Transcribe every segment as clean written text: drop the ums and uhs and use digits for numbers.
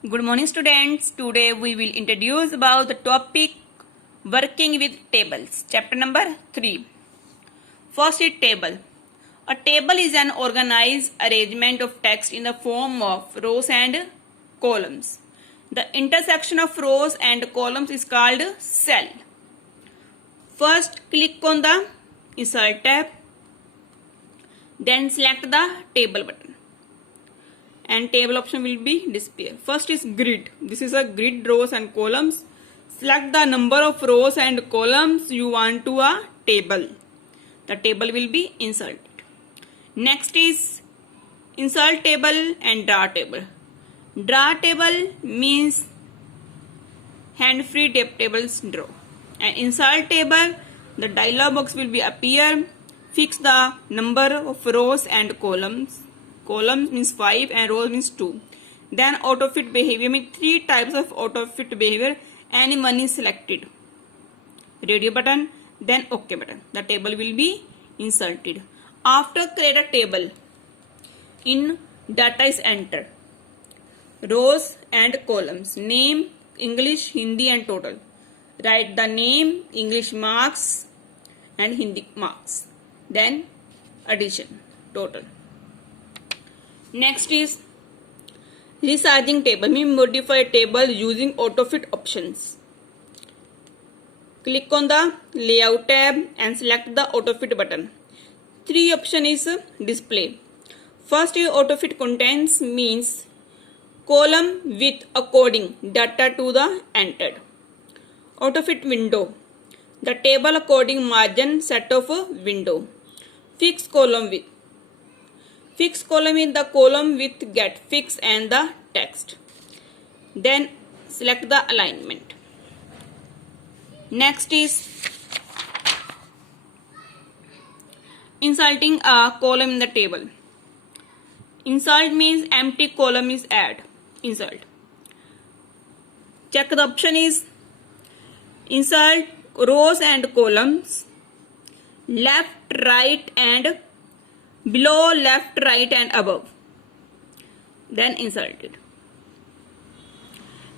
Good morning students. Today we will introduce about the topic working with tables. Chapter number 3. First is table. A table is an organized arrangement of text in the form of rows and columns. The intersection of rows and columns is called cell. First click on the insert tab. Then select the table button. And table option will be disappear. First is grid. This is a grid, rows and columns. Select the number of rows and columns you want to a table. The table will be inserted. Next is insert table and draw table. Draw table means hand-free tables draw. And insert table, the dialog box will be appear. Fix the number of rows and columns. Columns means 5 and rows means 2. Then auto fit behavior means 3 types of auto fit behavior. Any one is selected. Radio button, then OK button. The table will be inserted. After create a table, in data is entered. Rows and columns. Name, English, Hindi and total. Write the name, English marks and Hindi marks. Then addition, total. Next is resizing table. We modify table using autofit options. Click on the layout tab and select the autofit button. 3 option is display. First is autofit contents means column with according data to the entered. Autofit window. The table according margin set of a window. Fix column with. Fix column is the column with get fix and the text. Then select the alignment. Next is inserting a column in the table. Insert means empty column is add. Insert. Check the option is insert rows and columns, left, right and below, left, right and above. Then insert it.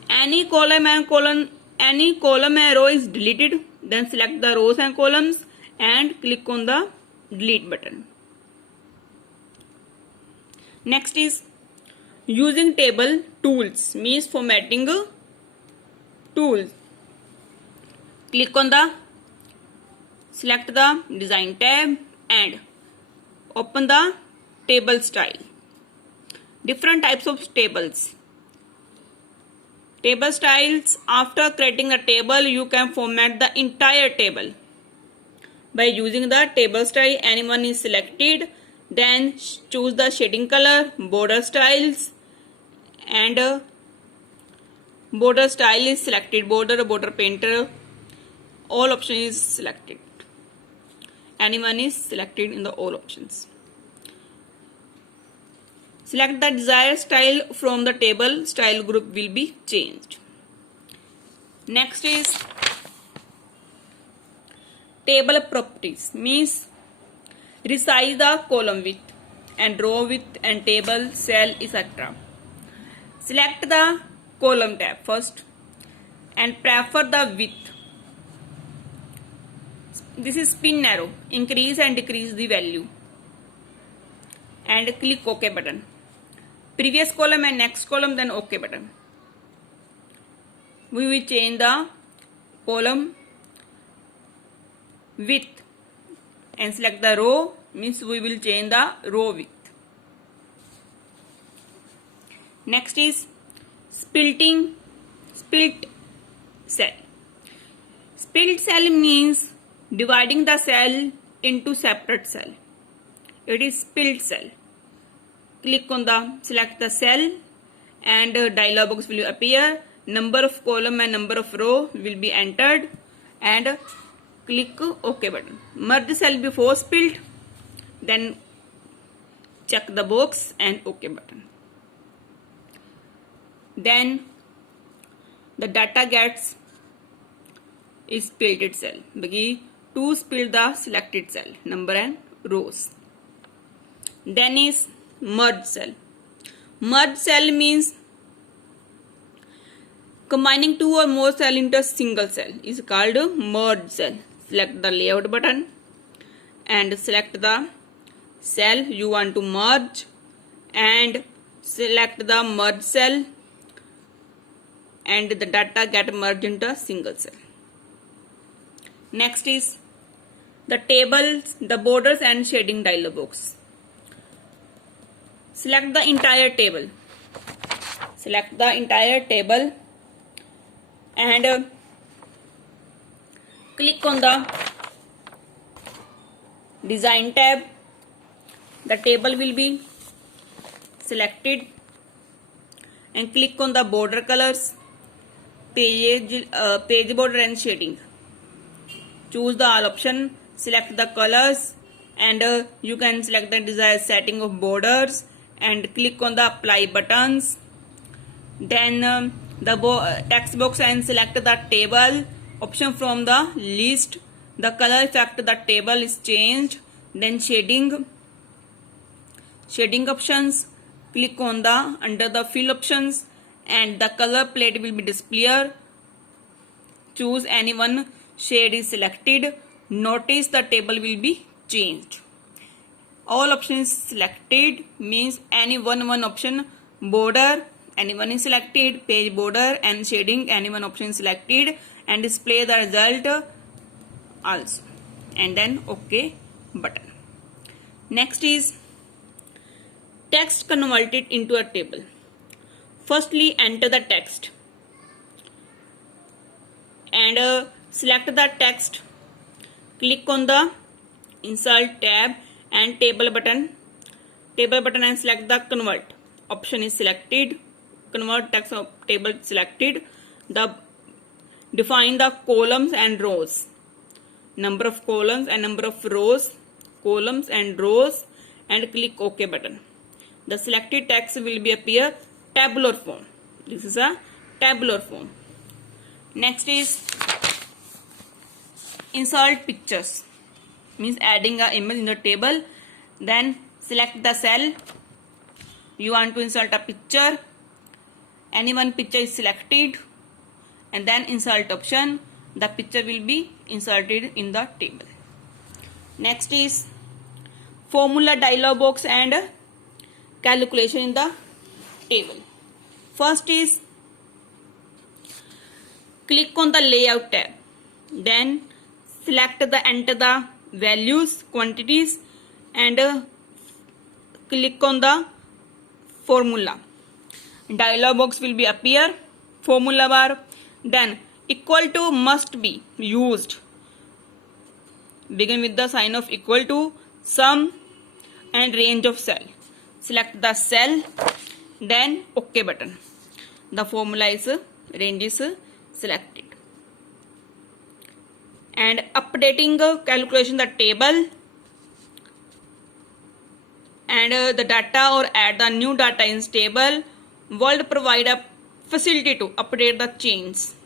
Any column and row is deleted. Then select the rows and columns and click on the delete button. Next is using table tools means formatting tools. Click on the select the design tab and open the table style. Different types of tables. Table styles. After creating a table, you can format the entire table. By using the table style, anyone is selected. Then choose the shading color, border styles and border style is selected. Border painter. All option is selected. Anyone is selected in the all options. Select the desired style from the table. Style group will be changed. Next is table properties means resize the column width and row width and table, cell, etc. Select the column tab first and prefer the width. This is spin arrow. Increase and decrease the value. And click OK button. Previous column and next column, then OK button. We will change the column width and select the row means we will change the row width. Next is split cell. Split cell means dividing the cell into separate cell. It is split cell. Click on the select the cell and dialog box will appear. Number of column and number of row will be entered and click OK button. Merge cell before split. Then check the box and OK button. Then the data gets is splitted cell. To split the selected cell, number and rows. Then is merge cell. Merge cell means Combining two or more cell into a single cell is called merge cell. Select the layout button and select the cell you want to merge and select the merge cell, and the data get merged into a single cell. Next is the tables, the borders and shading dialog box. Select the entire table. Select the entire table and click on the design tab. The table will be selected and click on the border colors, page border and shading. Choose the all option, select the colors, and you can select the desired setting of borders and click on the apply buttons. Then the text box and select the table option from the list. The color effect the table is changed. Then shading options, click on the under the fill options and the color palette will be displayed. Choose any one shade is selected. Notice the table will be changed. All options selected means any one option. Border anyone is selected, page border and shading anyone option selected, and display the result also, and then OK button. Next is text converted into a table. Firstly, enter the text and select the text. Click on the insert tab and table button and select the convert option is selected. Convert text of table selected. Define the columns and rows, number of columns and number of rows, columns and rows, and click OK button. The selected text will be appear tabular form. This is a tabular form. Next is insert pictures, means adding an image in the table. Then select the cell you want to insert a picture. Any one picture is selected and then insert option. The picture will be inserted in the table. Next is formula dialog box and calculation in the table. First is click on the layout tab. Then select the enter the values, quantities, and click on the formula. Dialog box will be appear, formula bar. Then equal to must be used. Begin with the sign of equal to, sum and range of cell. Select the cell, then OK button. The formula is range is selected. And updating calculation the table and the data or add the new data in table. World provide a facility to update the chains.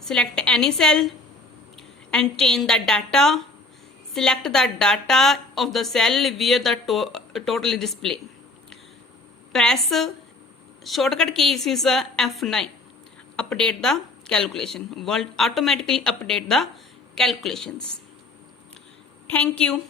Select any cell and change the data. Select the data of the cell where the total is displayed. Press shortcut key is F9. Update the calculation. World automatically update the calculations. Thank you.